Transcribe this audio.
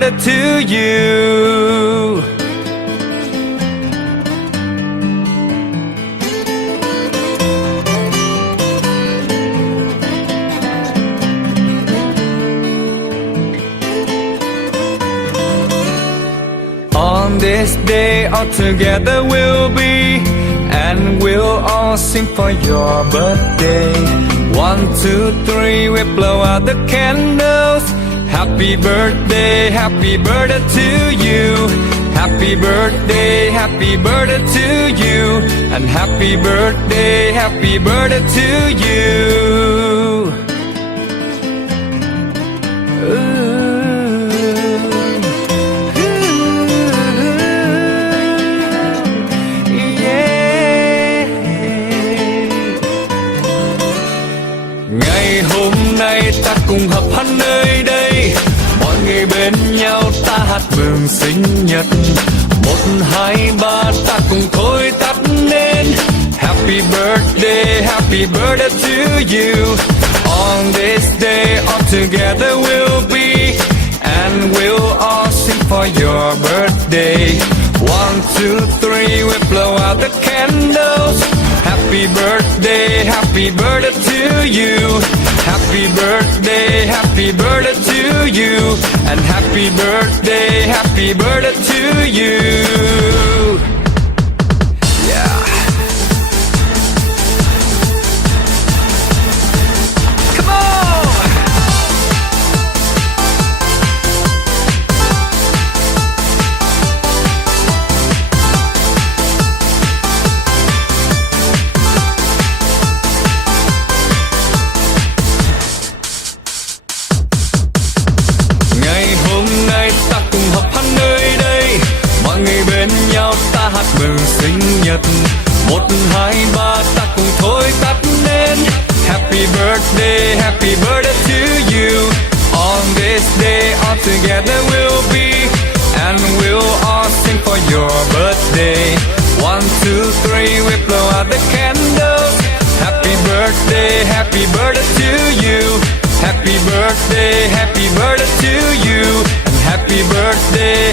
birthday to you. On this day all together we'll be, and we'll all sing for your birthday. 1, 2, 3, we blow out the candles. Happy birthday to you. Happy birthday to you. And happy birthday to you. Ngày hôm nay ta cùng hợp hát nơi đây, mọi người bên nhau ta hát mừng sinh nhật. 1, 2, 3 ta cùng thôi tắt nên Happy birthday to you. On this day all together we'll be, and we'll all sing for your birthday. 1, 2, 3, we blow out the candles. Happy birthday to you. Happy birthday to you. And happy birthday to you. Yeah. Come on! Ngày hôm nay ta cùng hợp hát nơi đây, mọi người bên nhau ta hát mừng sinh nhật. 1, 2, 3 ta cùng thôi tắt nên Happy birthday to you. On this day all together we'll be, and we'll all sing for your birthday. 1, 2, 3, we blow out the candles. Happy birthday to you. Happy birthday to you. And happy birthday